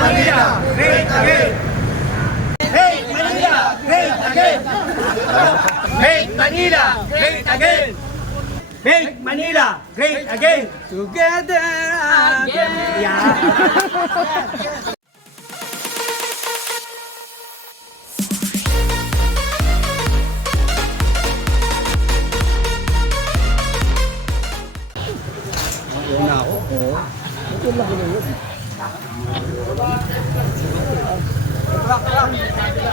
Manila, great again! Make Manila, great again! Make Manila, great again! Make Manila, great again! Together again! Yeah. Na ako. Oo. Ito laki na yun.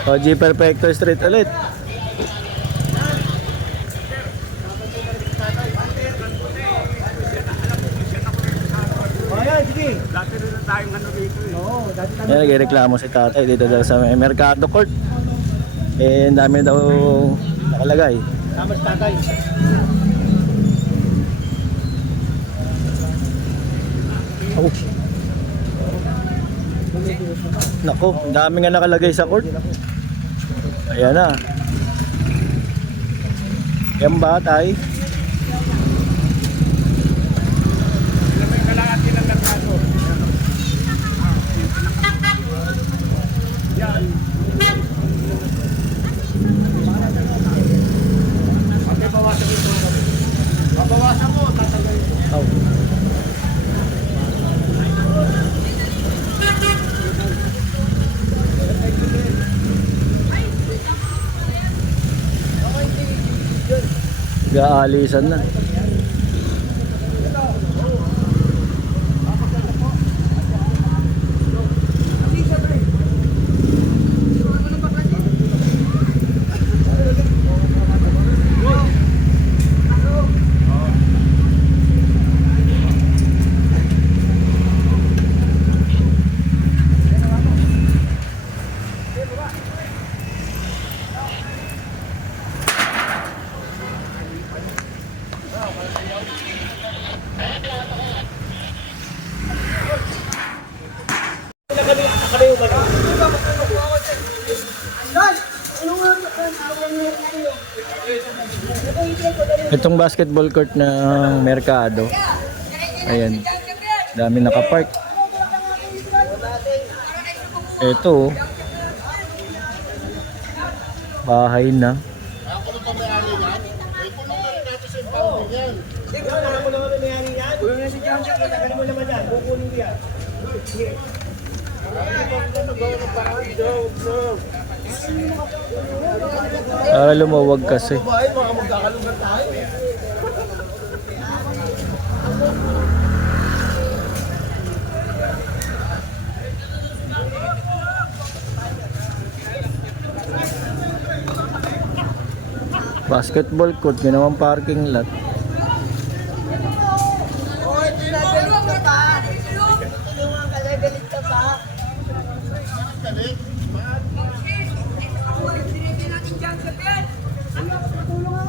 O, G Perfecto Street ulit. Ayan, sige. Dati rin na tayong ano dito eh. Oo, dati tayo. Ayan, nagreklamo si tatay dito daw sa Mercado Court. Eh, ang dami daw nakalagay. Tama si tatay. Oh. Nako, ang dami nga nakalagay sa court. Ayan na. Yan ba, tay? May kalahati ng merkado. Yan. Okay, bawasan mo ito. Babawasan mo, tatanggalin mo. Oh. Gaalisan na. Itong basketball court ng Mercado. Ayan. Dami nakapark. Ito. Bahay na. Lumawag kasi. Basketball court, ginawang parking lot.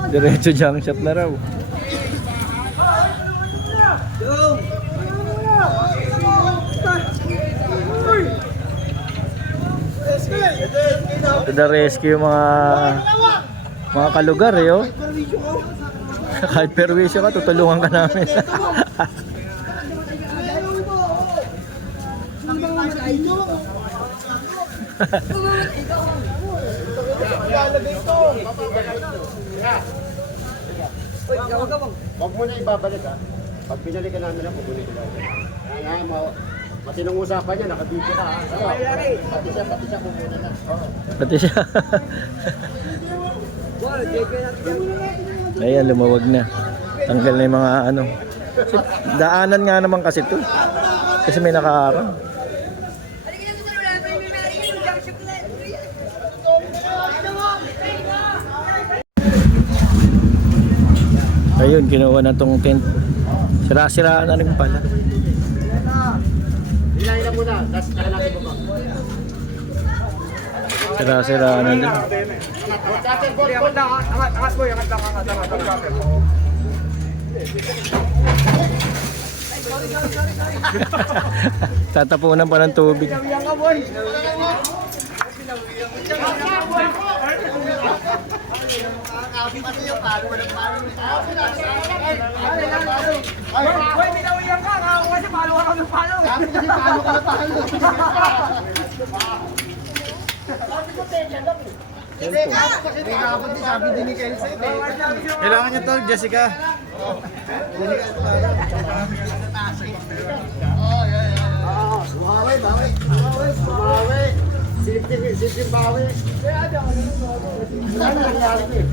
Diretso junk shot na raw. To the rescue mga kalugar eh oh. Kahit perwisyo ka, tutulungan ka namin. Huwag mo na ibabalik ha. Pag pinalik ka namin na, pupunin ko lang. Kaya matinong usapan niya, nakabidyo ka ha. Pati siya pupunin na. Pati siya. Ayan, lumawag na. Tanggal na yung mga ano. Daanan nga naman kasi to. Kasi may nakaharang. Ayun, kinuha na tong tent. Sira-siraan na rin pala. Hilahin na muna, tapos kaya natin baba. Sira-siraan na din. Angat mo, angat. Tatapunan pa ng tubig. Hoy, binawiyan ka. Kasi palo ka ng palo. Kailangan nyo to, Jessica. Bumawi, bawi. Bumawi. Silipin bawi. Wala na nangyari eh.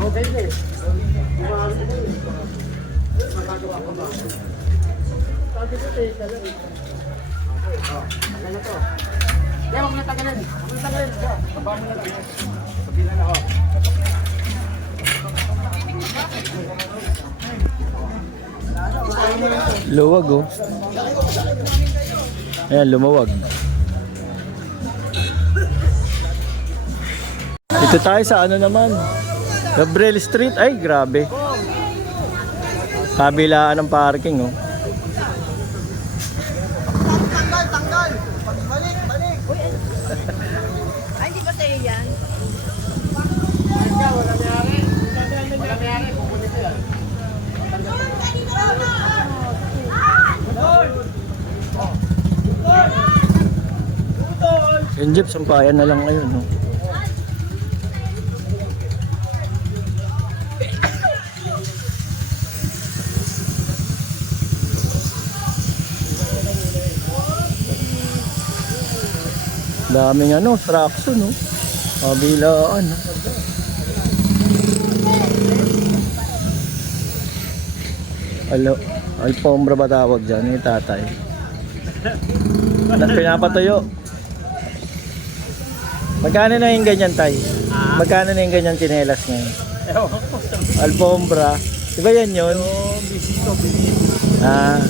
Okay eh. Bumawi na eh. Magagawa ko ba? Sabi ko tayo ka lang eh. Ano na to? Kaya huwag na tagalin. Huwag na tagalin. Baba mo na lang. Sabihin na ako. Luwag oh. Ayan, lumawag. Dito tayo sa ano naman. Gabriel Street. Ay, grabe. Kabilaan ng parking oh. Ay, di ba sa'yo yan? Wala nangyari. Wala nangyari. Kukunin ko yan. Yung jeep, sampayan na lang ngayon oh. Daming ano, traction no. Kabilaan no. Alfombra ba tawag dyan? Ni tatay. Pinapatuyo. Magkano na yung ganyan tay? Magkano na yung ganyan tsinelas ngayon? Alfombra. Diba yan yun? Ah.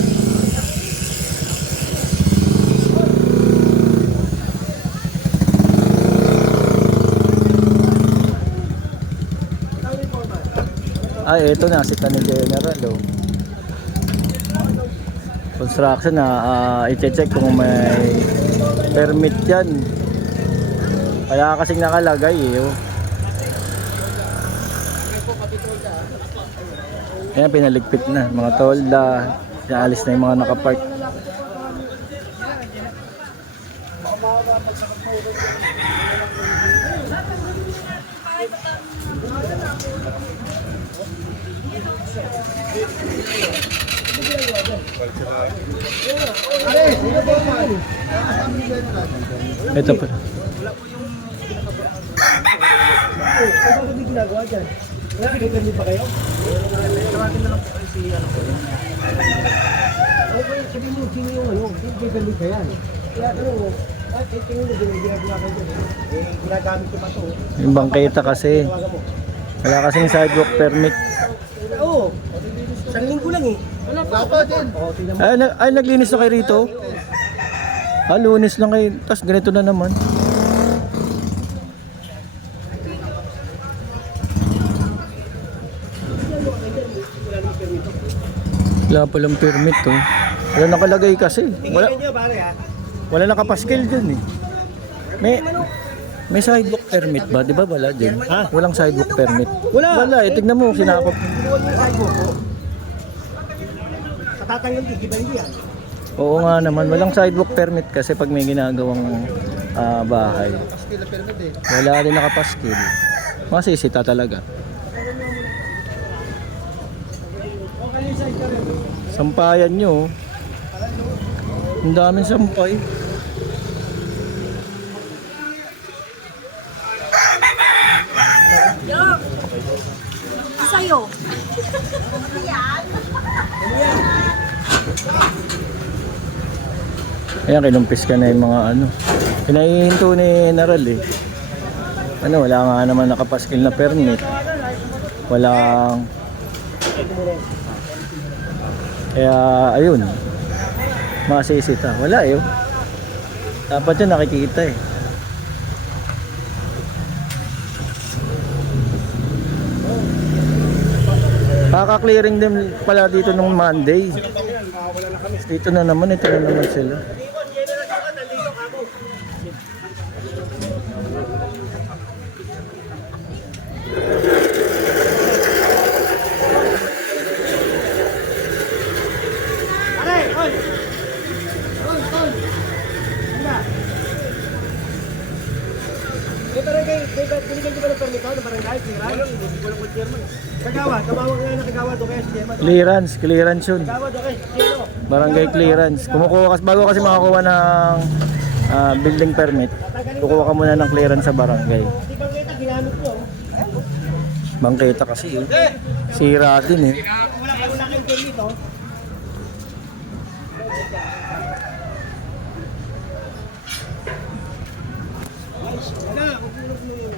Ay, ito na, sita ni General oh. Construction na, i-check kung may permit yan. Kaya kasing nakalagay eh oh. Ayan, pinaligpit na, mga tolda. Alis na yung mga nakapark. Ito pa. Ano ba ginagawa dyan? Wala, pinagpili pa kayo? Tawagin na lang po si ano ko. Okay, sabi mo, sino yung ano? Pinagpili ka yan. Kaya ano, tingin mo, ginagawa ka dyan. Ginagamit ko pa ito. Yung bangketa kasi. Wala kasing sidewalk permit. Oo, isang linggo lang eh. Wala pa din. Ay, naglinis na kayo rito? Lunes lang kayo. Tapos ganito na naman. Wala palang permit oh. Wala nakalagay kasi. Wala nakapaskil dyan eh. May sidewalk permit ba? Di ba wala dyan? Walang sidewalk permit. Wala eh. Tignan mo, sinakop. Katatanggal din, di ba hindi yan? Oo nga naman. Walang sidewalk permit kasi pag may ginagawang bahay. Wala rin nakapaskil. Masisita talaga. Sampayan nyo. Ang daming sampay. Sa'yo. Ayan, kinumpis ka na yung mga ano. Pinahihinto ni Naral eh. Ano, wala nga naman nakapaskil na permit. Walang... Kaya, ayun. Masisita. Wala eh. Dapat yun nakikita eh. Kaka-clearing din pala dito nung Monday. Dito na naman, ito na naman sila. binigyan ko ba ng permit ako ng barangay? Hindi ko lang kung chairman. Kagawad nga na kagawad o kaya si chairman. Clearance yun. Kagawad o kaya si chairman. Barangay clearance. Kumukuha kasi, bago kasi makakuha ng building permit, kukuha ka muna ng clearance sa barangay. Di ba kita ginamit nyo? Bangketa kasi yun. Sira din eh. Wala kayong permit oh. Wala, kung mo yun.